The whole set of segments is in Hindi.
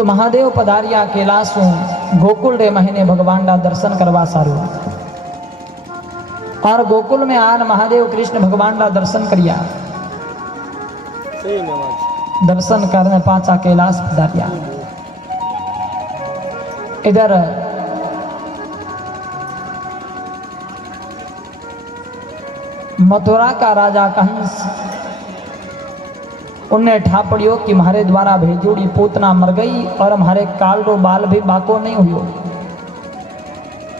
तो महादेव पधारिया कैलाशू गोकुल रे महीने भगवान का दर्शन करवा सारू और गोकुल में आन महादेव कृष्ण भगवान का दर्शन करिया। दर्शन करने पाचा कैलाश पधारिया। इधर मथुरा का राजा कंस उनने ठापड़ियो कि हमारे द्वारा भेजूड़ी पूतना मर गई और हमारे कालडो बाल भी बाको नहीं हुई।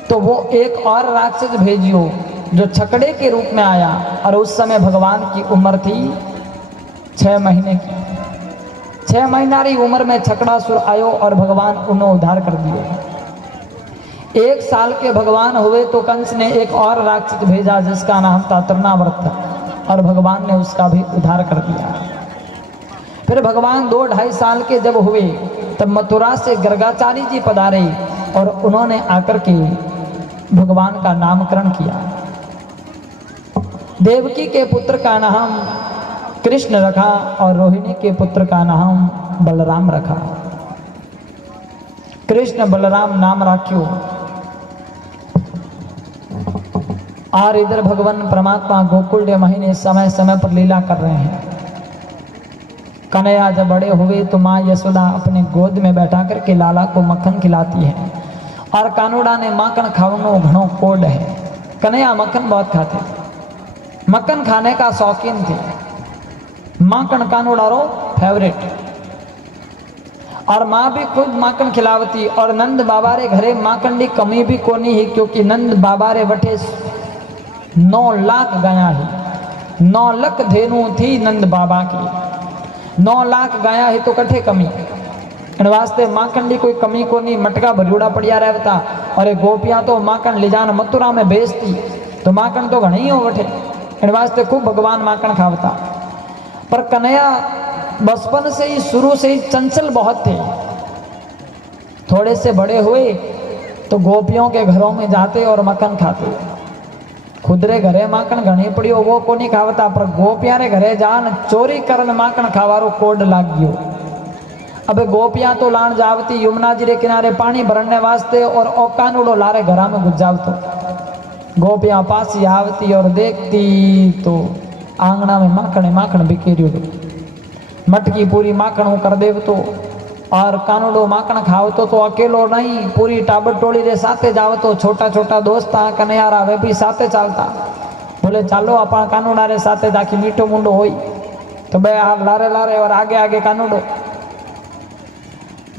तो वो एक और राक्षस भेजियो जो छकड़े के रूप में आया और उस समय भगवान की उम्र थी 6 महीने की। 6 महीना री उम्र में छकड़ासुर आयो और भगवान उन्हें उद्धार कर दिए। 1 साल के भगवान हुए तो कंस ने एक और राक्षस भेजा जिसका नाम था तृणावर्त और भगवान ने उसका भी उद्धार कर दिया। फिर भगवान 2-2.5 साल के जब हुए तब मथुरा से गर्गाचारी जी पधारे और उन्होंने आकर के भगवान का नामकरण किया। देवकी के पुत्र का नाम कृष्ण रखा और रोहिणी के पुत्र का नाम बलराम रखा। कृष्ण बलराम नाम राख्यो। और इधर भगवान परमात्मा गोकुल के महीने समय समय पर लीला कर रहे हैं। कन्हैया जब बड़े हुए तो माँ यशोदा अपने गोद में बैठा करके लाला को मक्खन खिलाती है और कानूड़ा ने माखन खावनो घणो कोड है। कन्हैया मक्खन बहुत खाते थे, मक्खन खाने का शौकीन थे। माखन कानूड़ा रो फेवरेट और माँ भी खुद माखन खिलावती। और नंद बाबा रे घरे माखन की कमी भी कोनी ही क्योंकि नंद बाबा रे वठे 9 लाख गाया ही। 9 लाख धेनु थी नंद बाबा की। 9 लाख गाया है तो कठे कमी इन वास्ते माखन की कोई कमी को नहीं। मटका भरजूड़ा पड़िया रहता और ये गोपियां तो माखन ले जान मथुरा में बेचती तो माखन तो घनी हो वठे। इन वास्ते खूब भगवान माखन खावता। पर कन्हैया बचपन से ही शुरू से ही चंचल बहुत थे। थोड़े से बड़े हुए तो गोपियों के घरों में जाते और मक्खन खाते। खुदरे घरे माखन घणी पड़ियो वो को नहीं खावता पर गोपियां रे घरे जान चोरी करन माखन खावारो कोड लाग गयो। अबे गोपियां तो लान जावती यमुना जी रे किनारे पानी भरने वास्ते और ओ कानूड़ो लारे घरा में घुस जावतो। गोपियां पासी आवती और देखती तो आंगना में माखन बिखेरियो। मटकी पूरी माखन कर देवतो और कानूड़ो माखन खावतो तो अकेलो नहीं पूरी टाबर टोली रे साथे जावतो। छोटा छोटा दोस्त कन्हैया वे भी साथे चालता। बोले चालो अपना कानूड़ा रे साथे जाके मीठो मुंडो होई तो बे हाथ लारे लारे और आगे आगे कानूड़ो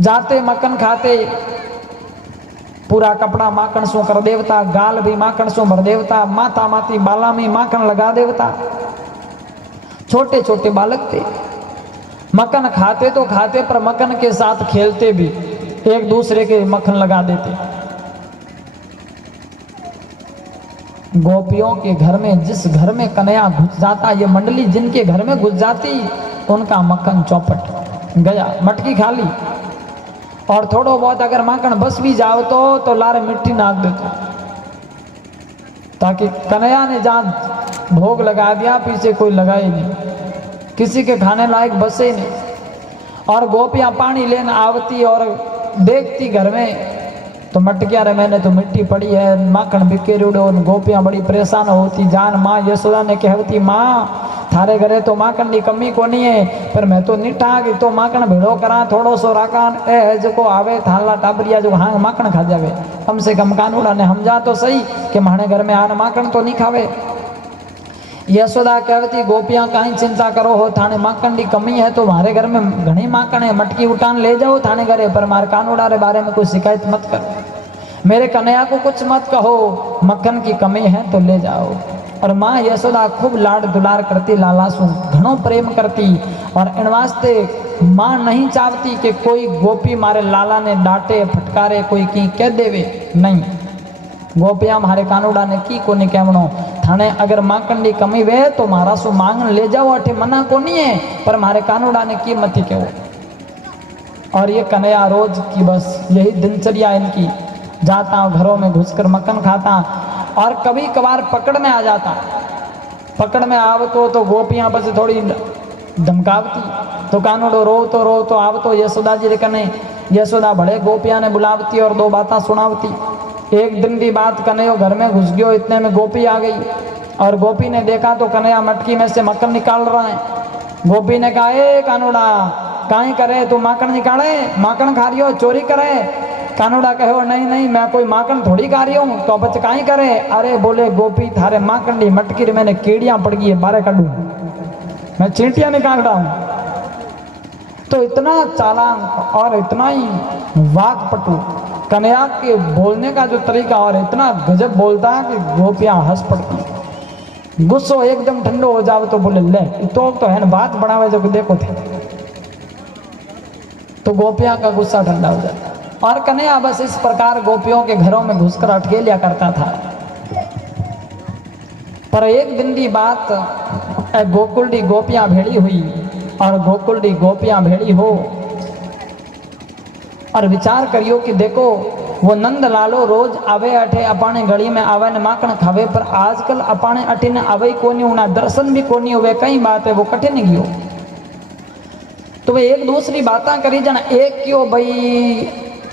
जाते मक्खन खाते। पूरा कपड़ा माखन सो कर देवता, गाल भी माखन सो भर देवता, माथा माथी बाला में माखन लगा देवता। छोटे छोटे बालक थे। मक्खन खाते तो खाते पर मक्खन के साथ खेलते भी, एक दूसरे के मक्खन लगा देते। गोपियों के घर में जिस घर में कन्हैया घुस जाता, ये मंडली जिनके घर में घुस जाती उनका मक्खन चौपट गया, मटकी खा ली। और थोड़ो बहुत अगर माखन बस भी जाओ तो लारे मिट्टी नाक देते ताकि कन्हैया ने जहाँ भोग लगा दिया पीछे कोई लगाए नहीं, किसी के खाने लायक बसे ही नहीं। और गोपियां पानी लेने आवती और देखती घर में तो मटकिया रे मैंने तो मिट्टी पड़ी है, माखन बिखेर उड़ो। गोपियां बड़ी परेशान होती। जान माँ यशोदा ने कहती माँ थारे घरे तो माखन की कमी को नहीं है पर मैं तो निठा गई तो माखन भेड़ो करा थोड़ो सो राकान ए जो आवे थाला टाबरिया जो हाँ माखन खा जावे। कम से कम कानूड़ा ने हम जा तो सही कि माने घर में आन माखन तो नहीं खावे। यशोदा कहती गोपियां कहीं चिंता करो हो, थाने माखन की कमी है तो हमारे घर में घनी माखन है, मटकी उठान ले जाओ थाने घरे पर मारे कानूड़ा रे बारे में कोई शिकायत मत करो, मेरे कन्हैया को कुछ मत कहो, मक्खन की कमी है तो ले जाओ। और माँ यशोदा खूब लाड दुलार करती, लाला सु घणो प्रेम करती। और इन वास्ते माँ नहीं चाहती कि कोई गोपी मारे लाला ने डांटे फटकारे कोई की कह देवे, नहीं। गोपियां मारे कानूड़ा ने की को नहीं कहवणो, थाने अगर माखन की कमी वे तो मारा सु मांगन ले जाओ, अठे मना को नहीं है पर मारे कानूड़ा ने की मत कहो। और ये कन्हैया रोज की बस यही दिनचर्या इनकी, जाता घरों में घुसकर मक्खन खाता और कभी कभार पकड़ में आ जाता। पकड़ में आवतो तो गोपियां बस थोड़ी धमकावती तो कानूड़ो रो तो आवतो यशोदा जी रे कने। यशोदा बड़े गोपिया ने बुलावती और दो बातें सुनावती। एक दिन की बात, कन्हैया घर में घुस गयो, इतने में गोपी आ गई और गोपी ने देखा तो कन्हैया मटकी में से मक्खन निकाल रहा है। गोपी ने कहा, ए कानूड़ा काहे करे तू माखन निकाले, माखन खा रही हो, चोरी करे। कानूड़ा कहो, नहीं नहीं मैं कोई माखन थोड़ी खा रही हूँ, तो बच काहे करे। अरे बोले गोपी थारे माखन ली मटकी रे मैंने कीड़ियां पड़ गई है, बारे काटू, मैं चींटियां निकाल रहा हूँ। तो इतना चालाक और इतना ही वाकपटु कन्हैया के बोलने का जो तरीका, और इतना गजब बोलता है कि गोपियां हंस पड़ती। गुस्सो एकदम ठंडो हो जावे तो बोले ले तो है ना बात बढ़ावे जो देखो थे, तो गोपियां का गुस्सा ठंडा हो जाता। और कन्हैया बस इस प्रकार गोपियों के घरों में घुसकर अटकेलिया करता था। पर एक दिन की बात, गोकुल डी गोपियां भेड़ी हुई और गोकुल डी गोपियां भेड़ी हो और विचार करियो कि देखो वो नंद लालो रोज आवे अठे अपाने गली में आवे न माखन खावे, पर आजकल अपाने अठे न आवे कोनी, उना दर्शन भी कोनी हुए, कई बात है वो कठे नहीं गयो। तो वे एक दूसरी बातें करी जन, एक क्यों भाई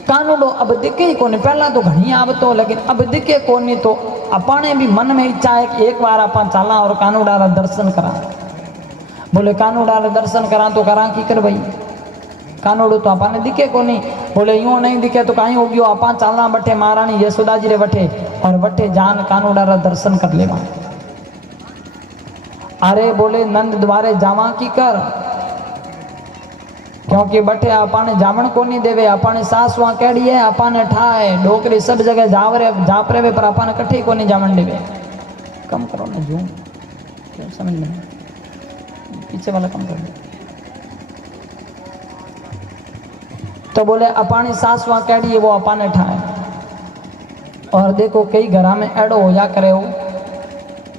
कानूडो अब दिखे ही कोनी, पहला तो घनी आवतो लेकिन अब दिखे कोनी, तो अपाने भी मन में इच्छा है कि एक बार अपन चला और कानूडा रा दर्शन करा। बोले कानूडा रा दर्शन करा तो करा की कर भाई, कानूडो तो अपाने दिखे कोनी। बोले यूं नहीं दिखे तो कहीं हो गयो, आपा चलना बटे महारानी यशोदा जी रे बटे और बटे जान कानूडा रा दर्शन कर लेवा। अरे बोले नंद द्वारे जावा की कर, क्योंकि बटे अपाने जावण को नहीं देवे, अपाने सासुआ केड़ी है, अपाने ठाए डोकरी सब जगह जापरे वे, पर अपाने कठी को नहीं जावण देवे। कम करो ना जूम, क्यों समझ में पीछे वाला कम करो। तो बोले अपानी सासुआ केड़ी है वो अपाने ठाए। और देखो कई घरा में एड़ो हो जा करे हो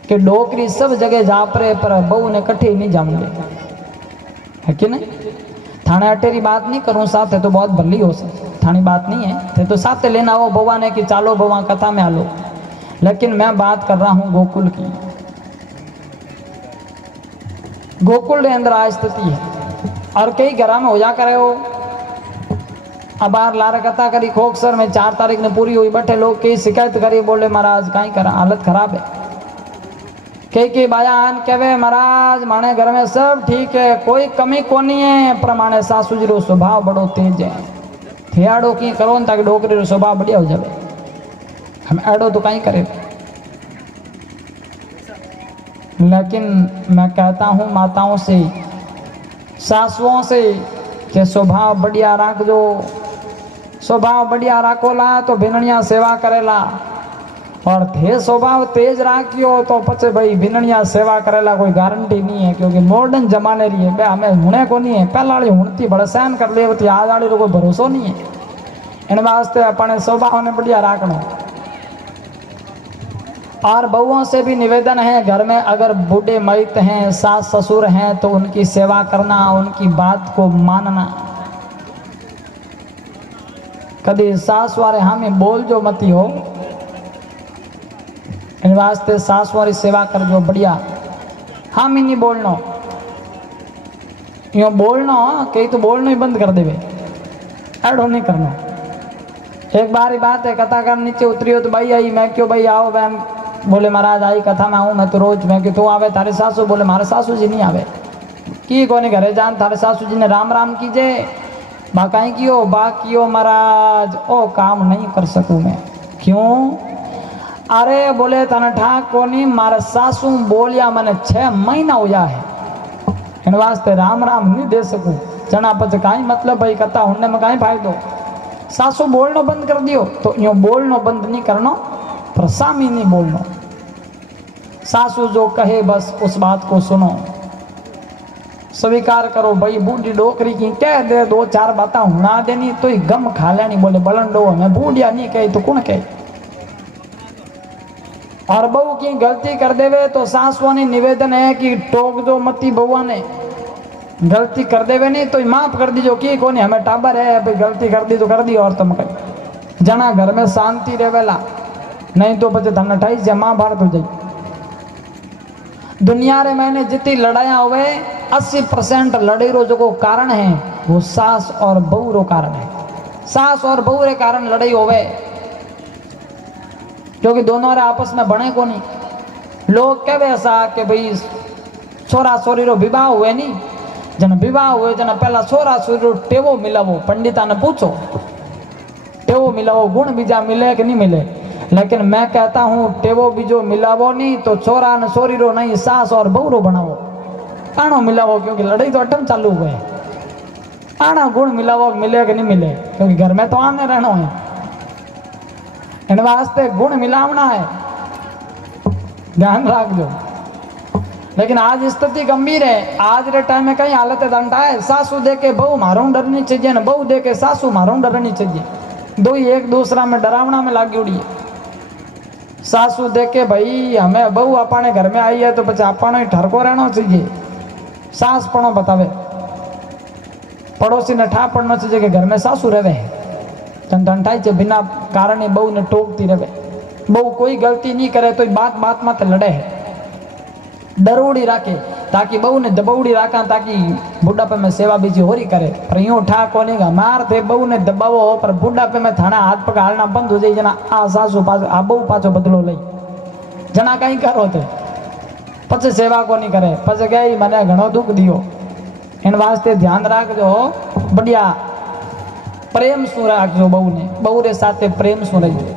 कि डोकरी सब जगह जापरे, पर बहू ने कठी नहीं जावण दे, है कि नहीं। थाने अटेरी बात नहीं करूं, साथ है तो बहुत भली हो सकती, थानी बात नहीं है, थे तो साथ लेना हो बउआ ने कि चालो बउआ कथा में आलो, लेकिन मैं बात कर रहा हूं गोकुल की। गोकुल के अंदर आज स्थिति है और कई घरा में हो जा करे हो। अब बार लार कथा करी खोखसर में 4 तारीख ने पूरी हुई, बैठे लोग कई शिकायत करी, बोले महाराज कहीं करा हालत खराब है। कई बयान कहे महाराज माने घर में सब ठीक है, कोई कमी कोनी है, पर माने सासू जी रो स्वभाव बड़ो तेज है। थियाड़ो की करो ताकि डोकरी रो स्वभाव बढ़िया हो जाए, हम एडो तो कहीं करे। लेकिन मैं कहता हूँ माताओं से, सासुओं से कि स्वभाव बढ़िया राख दो, स्वभाव बढ़िया राखोला तो भिननिया सेवा करेला, और थे स्वभाव तेज राखियो तो पचे भाई भिननिया सेवा करेला कोई गारंटी नहीं है, क्योंकि मॉडर्न जमाने रही है हमें हुने को नहीं है। पहला वाली हुणती बड़ा सहन कर ले, आज वाली कोई भरोसा नहीं है। इन वास्ते अपने स्वभाव ने बढ़िया राखना। और बहुओं से भी निवेदन है, घर में अगर बूढ़े मयत हैं, सास ससुर हैं, तो उनकी सेवा करना, उनकी बात को मानना। कभी सास वाले हामी बोल जो मती हो, इन वास्ते सास वाली सेवा कर जो बढ़िया, हामी नहीं बोलना, यो बोलना कहीं तो बोलना ही बंद कर देवे, एडो नहीं करना। एक बार ही बात है, कथा कर नीचे उतरी हो तो भाई आई, मैं क्यों भाई आओ बहन, बोले महाराज आई कथा में आऊँ मैं तो रोज, मैं कि तू आवे थारे सासू, बोले मारे सासू जी नहीं आवे की कोने घरे जान, थारे सासू जी ने राम राम कीजे, बा कहीं कियो बा कियो महाराज, ओ काम नहीं कर सकूँ मैं। क्यों? अरे बोले तने ठाक कोनी, मारे सासू बोलिया मैंने 6 महीना हो जा है, इन वास्ते राम राम नहीं दे सकूँ। जना पच कहीं मतलब भाई कथा होने में कहीं फायदो, सासू बोलना बंद कर दियो तो यूँ बोलना बंद नहीं करना, पर सामी नहीं बोलना। सासू जो कहे बस उस बात को सुनो, स्वीकार करो। भाई बूढ़ी डोकरी की कह दे 2-4 बातें हुना देनी तो ही गम खा लेनी, बोले बलंडो मैं बूढ़िया नहीं कही तो कौन कहे। और बहू की गलती कर देवे तो सासुओं ने निवेदन है कि टोक दो मती, बउआ ने गलती कर देवे नहीं तो माफ कर दीजो की कोनी, हमें टाबर है भाई, गलती कर दी तो कर दी, और तुम कही जना घर में शांति रहेला, नहीं तो बचे धन 28 से महाभारत हो जाए। दुनिया रे मैंने जितनी लड़ाइया हुए 80% लड़ाई रो जो कारण है वो सास और बहू रो कारण है। सास और बहू रे कारण लड़ाई होवे, क्योंकि दोनों रे आपस में बने को नहीं। लोग कहे ऐसा कि भाई छोरा छोरी रो विवाह हुए नहीं, जन विवाह हुए जन पहला छोरा छोरी रो टेवो मिलावो, पंडिता ने पूछो टेवो मिलावो गुण बीजा मिले कि नहीं मिले। लेकिन मैं कहता हूँ टेवो बीजो मिलावो नहीं तो छोरा ने छोरी रो नहीं, सास और बहू रो बनावो, आनो मिलावो, क्योंकि लड़ाई तो अटम चालू हुए। आना गुण मिलावो मिले कि नहीं मिले, क्योंकि घर में तो आने रहना है, इन वास्ते गुण मिलावना है, ध्यान रख दो। लेकिन आज स्थिति गंभीर है। आज रे टाइम में कई हालत दंटा है, सासू दे के बहू मारू डरनी चाहिए ना बहू दे के सासू मारू डरनी चाहिए। दो ही एक दूसरा में डरावना में लागी उड़ी है। सासू दे के भाई हमें बहू अपने घर में आई है तो बच्चा अपने ठरको रहना चाहिए, सास पणो बतावे, पड़ोसी ने ठा पड़ना चाहिए कि घर में सासू रहे ठंडाई से बिना कारण बहू ने टोकती रहे। बहू कोई गलती नहीं करे तो बात बात मत लड़े है, डरोड़ी राखे ताकि बहू ने दबावड़ी राखा ताकि बुढ़ापे में सेवा बीजी होरी करे। पर यूं ठा कोने का मार थे बहू ने दबावो हो पर बुढ़ापे में थाना हाथ पग हालना बंद हो जाए, जना आ सासू पास आ बहू पाछो बदलो लई जना कहीं करो थे पछे सेवा को नहीं करे, पछे गई मैंने घणो दुख दियो। इन वास्ते ध्यान रखो, बढ़िया प्रेम सु रखो, बहू ने बहू रे साथे प्रेम सु रहिए।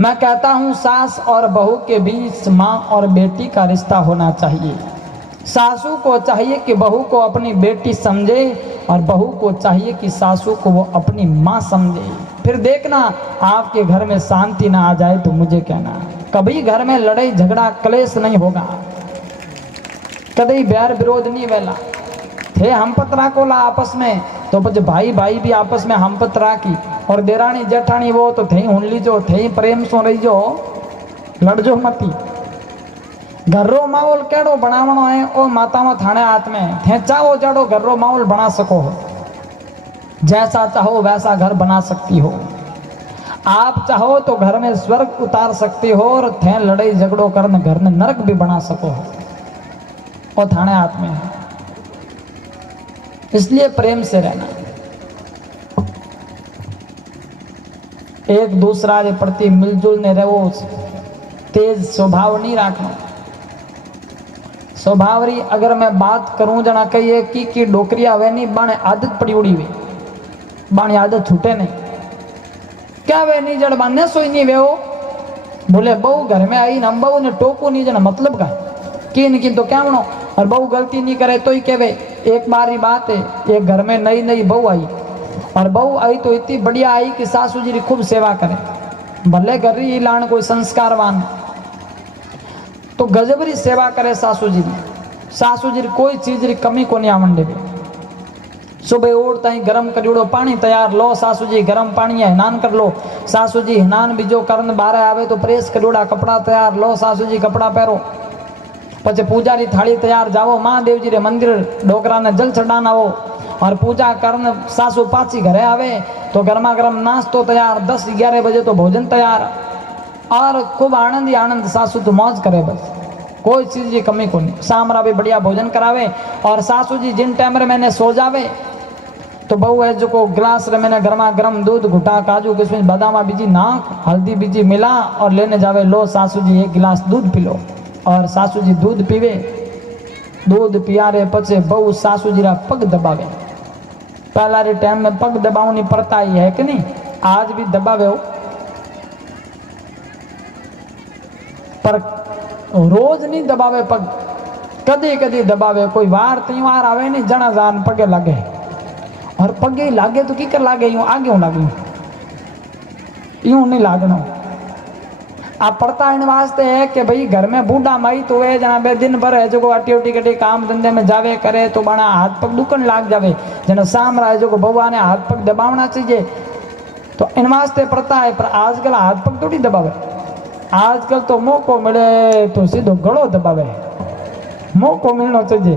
मैं कहता हूँ सास और बहू के बीच माँ और बेटी का रिश्ता होना चाहिए। सासू को चाहिए कि बहू को अपनी बेटी समझे और बहू को चाहिए कि सासू को वो अपनी माँ समझे। फिर देखना आपके घर में शांति ना आ जाए तो मुझे कहना, कभी घर में लड़ाई झगड़ा क्लेश नहीं होगा, कभी बैर विरोध नहीं वेला थे हम पतरा को ला आपस में तो बच भाई भाई भी आपस में हम पतरा की और देरानी जेठानी वो तो थे हुन लीजो, थे प्रेम सो रही जो लड़जो मती। घर रो माहौल केड़ो बनावनो है ओ माता में थाने हाथ में थे, चाहो जड़ो घर रो माहौल बना सको हो, जैसा चाहो वैसा घर बना सकती हो। आप चाहो तो घर में स्वर्ग उतार सकती हो और थे लड़ाई झगड़ो करने घर में नरक भी बना सको हो, और थाने हाथ में है। इसलिए प्रेम से रहना, एक दूसरा के प्रति मिलजुल ने रहो, तेज स्वभाव नहीं रखना। स्वभाव री अगर मैं बात करूं जना कहिए की डोकरिया वे नहीं बाने आदत पड़ी उड़ी वे, बानी आदत छूटे नहीं, क्या वे नहीं जड़ बाने सोई नहीं वे हो बोले बहू घर में आई ना बहू ने टोकू नहीं जना मतलब का किन तो क्या बनो, और बहू गलती नहीं करे तो ही कहे। एक बार ही बात है, एक घर में नई नई बहू आई और बहू आई तो इतनी बढ़िया आई कि सासू जी की खूब सेवा करे, भले घर ही लान कोई संस्कारवान तो गजबरी सेवा करे सासू जी की। सासू जी कोई चीज री कमी को नहीं आवण देवे। सुबह उठता ही गरम करियोड़ो पानी तैयार लो, सासू जी गरम पानी है स्नान कर लो, सासू जी स्नान बीजो करन बाहर आवे तो प्रेस करियोड़ा कपड़ा तैयार लो, सासू जी कपड़ा पहरो, पछे पूजा री थाली तैयार जावो, महादेव जी रे मंदिर डोकरा ने जल चढ़ाना हो और पूजा करन सासू पाची घरे आवे तो गर्मा गर्म नाश्तो तैयार, 10-11 बजे तो भोजन तैयार और खूब आनंद ही आनंद, सासू तो मौज करे बस, कोई चीज की कमी को नहीं। सामरा भी बढ़िया भोजन करावे और सासू जी जिन टाइम रे मैंने सो जावे तो बहू है जो को गिलास रे मैंने गर्मा गर्म दूध घुटा काजू किशमिश बादाम बीजी नाक हल्दी बीजी मिला और लेने जावे, लो सासू जी एक गिलास दूध पी लो, और सासू जी दूध पीवे, दूध पियारे पचे बहू सासू जी रा पग दबावे। पहला रे टाइम में पग दबावनी पड़ता ही है कि नहीं, आज भी दबावे हो पर रोज नहीं दबावे पग, कदी कदी दबावे, कोई वार त्योहार आवे नहीं जना जान पगे लागे और पगे लागे तो की कर लागे, यूं आगे लागे, यूं नहीं लागना। आप पड़ता इन वास्ते है कि भाई घर में बूढ़ा माई तो है जना बे दिन भर है जो अटी उटी कटी काम धंधे में जावे करे तो बना हाथ पग दुकन लाग जावे, जना सामरा है जो बउआ ने हाथ पग दबावना चाहिए तो इन वास्ते पड़ता है। पर आजकल हाथ पग थोड़ी दबावे, आजकल तो मौको मिले तो सीधो गड़ो दबावे, मौको मिलना चाहिए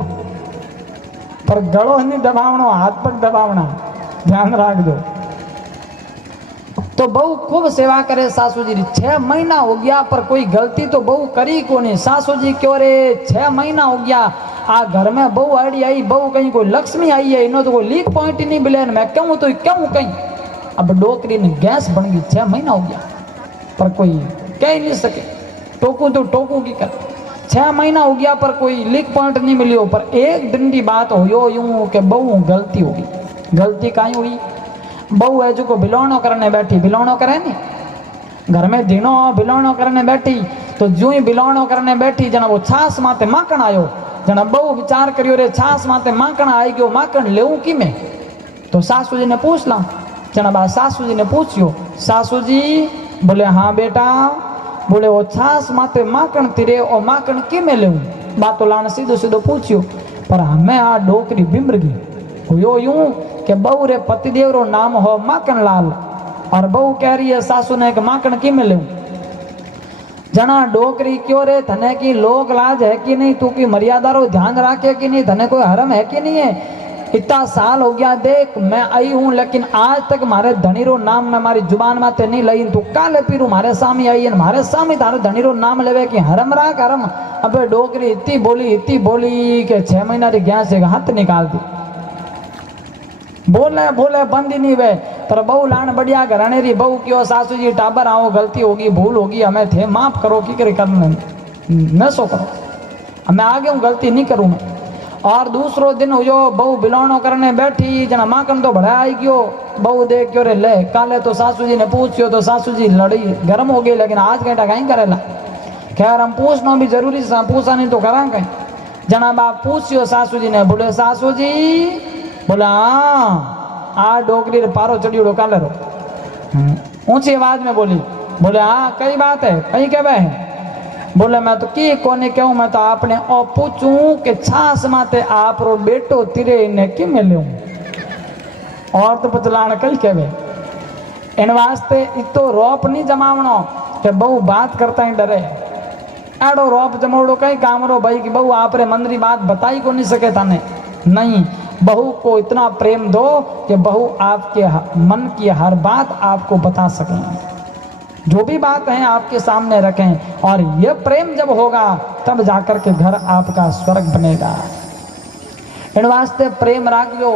पर गड़ो नहीं दबावना, हाथ पग दबावना, ध्यान रख दो। तो बहू खूब सेवा करे सासू जी। 6 महीना हो गया पर कोई गलती तो बहू करी को नहीं। सासू जी क्यों रे 6 महीना हो गया आ घर में बहू आड़ी आई, बहू कहीं कोई लक्ष्मी आई है, इन्हों तो कोई लीक पॉइंट ही नहीं मिले। मैं कहूँ तो क्यों कहीं अब डोकरी ने गैस बन गई। 6 महीना हो गया पर कोई कह ही नहीं सके। टोकू तो टोकू की कर। 6 महीना हो गया पर कोई लीक पॉइंट नहीं मिली। पर एक दिन की बात हो यूं कि बहू गलती होगी। गलती कहीं हुई, बहू है जो को बिलोणो करने बैठी। बिलोणो करे नहीं घर में दिनों बिलोणो करने बैठी। तो जो ही बिलोणो करने बैठी जना वो छास माते माखण आयो। जना बहू विचार करियो रे छास माते माखण आई गयो, माखण लेऊ कि में। तो सासू जी ने पूछ ला। जना बा सासू जी ने पूछियो, सासू जी बोले हाँ बेटा। बोले वो छास माते माखण तिरे और माखण कि में लेऊ। बात तो लाने सीधो सीधो पूछियो। पर हमें आ डोकरी बिमर गई यो यूं कि बहू रे पतिदेव रो नाम हो माखन लाल और बहू कह रही है सासू ने कि माखन की मिले। जना डोकरी क्यों रे थने की लोक लाज है कि नहीं, तू की मर्यादा रो ध्यान रखे कि नहीं, थने कोई हरम है कि नहीं है। इतना साल हो गया देख मैं आई हूँ लेकिन आज तक मारे धनी रो नाम में मारी जुबान माते नहीं लई। तू काले पीरू मारे सामने आई है, मारे सामने तारे धनी रो नाम लेवे कि हरम राख हरम। अबे डोकरी इतनी बोली कि 6 महीना री गैस से हाथ निकाल दी। बोले बोले बंद ही नहीं वे। पर बहू लान बढ़िया घराने री बहू क्यों सासू जी टाबर आओ गलती होगी भूल होगी हमें थे माफ करो की करे करने न सो करो मैं आगे हूँ गलती नहीं करूँ मैं। और दूसरो दिन हुयो बहू बिलोणो करने बैठी जना माकन तो बड़ा आई गयो। बहू देख क्यों रे ले काले तो सासू जी ने पूछियो तो सासू जी लड़ी गर्म हो गई। लेकिन आज घंटा कहीं करेला खैर हम पूछना भी जरूरी पूछा नहीं तो करा कहीं। जना बाप पूछियो सासू जी ने। बोले सासू जी बोला हाँ आ डोकरी रे पारो चढ़ियो काले रो। ऊंची आवाज में बोली। बोले हाँ कई बात है कहीं कहवे है। बोले मैं तो की कोने कहूँ मैं तो आपने ओ पूछूं कि छास माते आप रो बेटो तिरे इन्हें कि मिलूं और तो पचलाण कई कहवे। इन वास्ते इतो रोप नहीं जमावनो कि बहु बात करता ही डरे। एडो रोप जमावड़ो कई काम रो भाई कि बहु आप रे मन री बात बताई को नहीं सके थाने। नहीं बहू को इतना प्रेम दो कि बहू आपके मन की हर बात आपको बता सकें, जो भी बात है आपके सामने रखें। और ये प्रेम जब होगा तब जाकर के घर आपका स्वर्ग बनेगा। इन वास्ते प्रेम राख लो।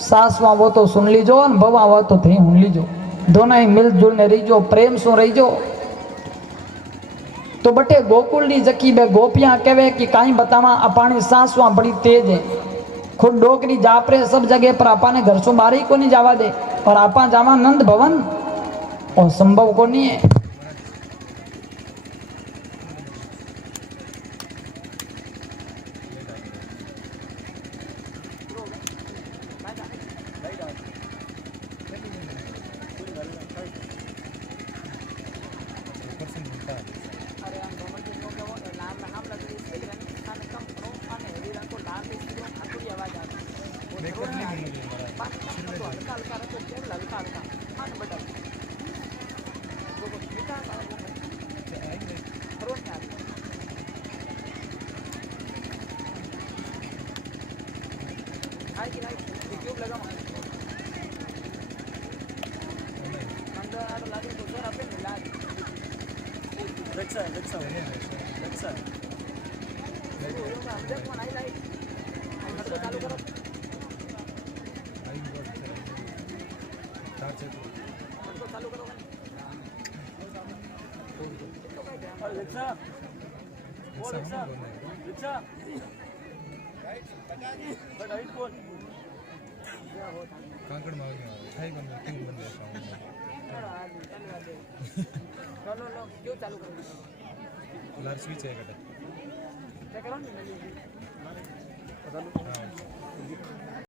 सासवा वो तो सुन लीजो और बउआ वो तो थी सुन लीजो। दोनों ही मिलजुल ने रहीजो प्रेम सो रहीजो। तो बटे गोकुल नी जकी बे गोपियां कहवे कि कहीं बतावा अपानी सासवा बड़ी तेज है। खुद डोकरी जापरे सब जगह पर आपा ने घर सो बाहर ही को नहीं जावा दे और आपा जावा नंद भवन और संभव को नहीं है। कांकड़ में ठाई बन तीन बंदे लो क्यों चालू करो लार स्विच है कटा क्या करो नहीं